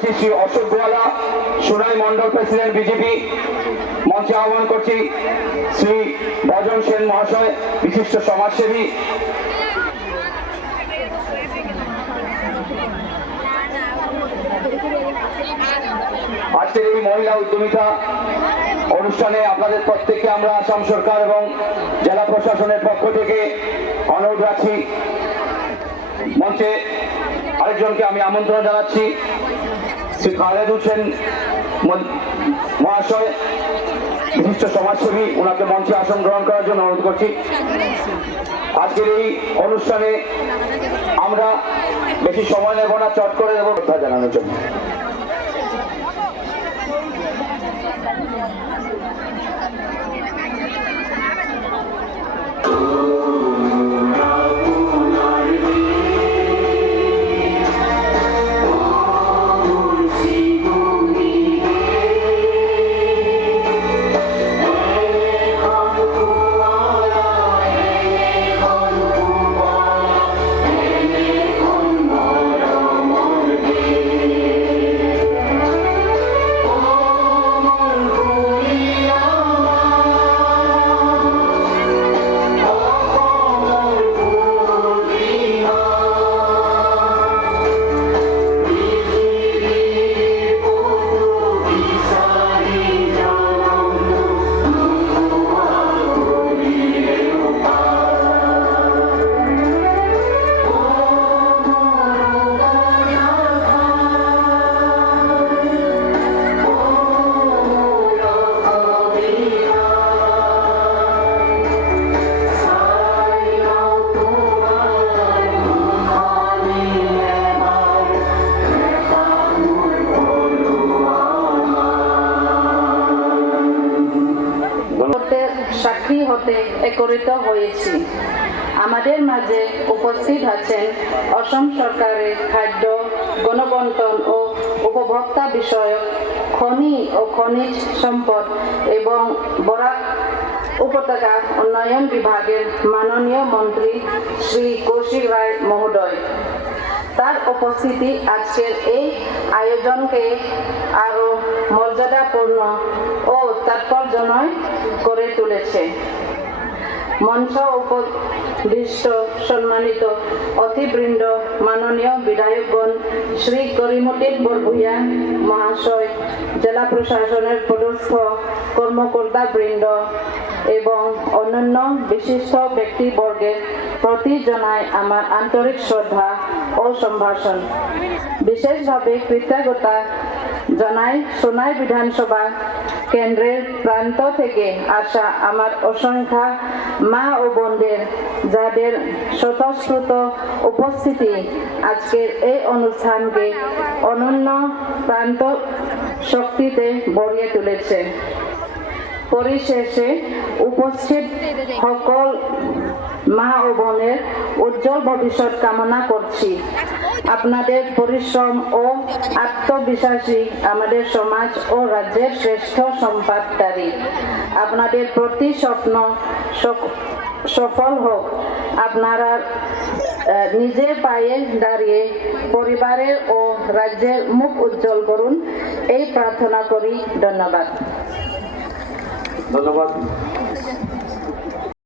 শ্রী অশোক গোয়ালা Sonai Mondal president BJP মঞ্চে আহ্বান করছি শ্রী ভজন সেন মহাশয় বিশিষ্ট সমাজসেবী আজকের এই মহিলা উদ্যমিতা অনুষ্ঠানে আপনাদের প্রত্যেককে আমরা আসাম সরকার এবং জেলা প্রশাসনের পক্ষ থেকে অনুরোধ রাখছি। মঞ্চে আরেকজনকে আমি আমন্ত্রণ জানাচ্ছি শ্রী খালেদ হোসেন মহাশয় বিশিষ্ট সমাজসেবী, ওনাকে মঞ্চে আসন গ্রহণ করার জন্য অনুরোধ করছি। আজকের এই অনুষ্ঠানে আমরা বেশি সময় নেব না, চট করে দেব কথা জানানোর জন্য। সাক্ষী হতে একত্রিত হয়েছি। আমাদের মাঝে উপস্থিত আছেন অসম সরকারের খাদ্য, গণবন্টন ও উপভোক্তা বিষয়ক, খনি ও খনিজ সম্পদ এবং বরাক উপত্যকা উন্নয়ন বিভাগের মাননীয় মন্ত্রী শ্রী কৌশিক রায় মহোদয়। তার উপস্থিতি আজকের এই আয়োজনকে আরো মর্যাদাপূর্ণ ও তাৎপর্যময় করে তুলেছে। মঞ্চ উপবিষ্ট সম্মানিত অতিবৃন্দ, মাননীয় বিধায়কগণ, শ্রী করিমুদ্দিন বরভূঁইয়া মহাশয়, জেলা প্রশাসনের পদস্থ কর্মকর্তা বৃন্দ এবং অন্যান্য বিশিষ্ট ব্যক্তিবর্গের প্রতি জানাই আমার আন্তরিক শ্রদ্ধা ও সম্ভাষণ। বিশেষভাবে কৃতজ্ঞতা জানাই সোনাই বিধানসভা কেন্দ্রের প্রান্ত থেকে আসা আমার অসংখ্য মা ও বোনদের, যাদের স্বতঃস্ফূর্ত উপস্থিতি আজকের এই অনুষ্ঠানকে অনন্য প্রান্ত শক্তিতে ভরিয়ে তুলেছে। পরিশেষে উপস্থিত সকল মা ও বোনের উজ্জ্বল ভবিষ্যৎ কামনা করছি। আপনাদের পরিশ্রম ও আত্মবিশ্বাসী আমাদের সমাজ ও রাজ্যের শ্রেষ্ঠ সম্পাদকারী। আপনাদের প্রতি স্বপ্ন সফল হোক। আপনারা নিজের পায়ে দাঁড়িয়ে পরিবারের ও রাজ্যের মুখ উজ্জ্বল করুন, এই প্রার্থনা করি। ধন্যবাদ।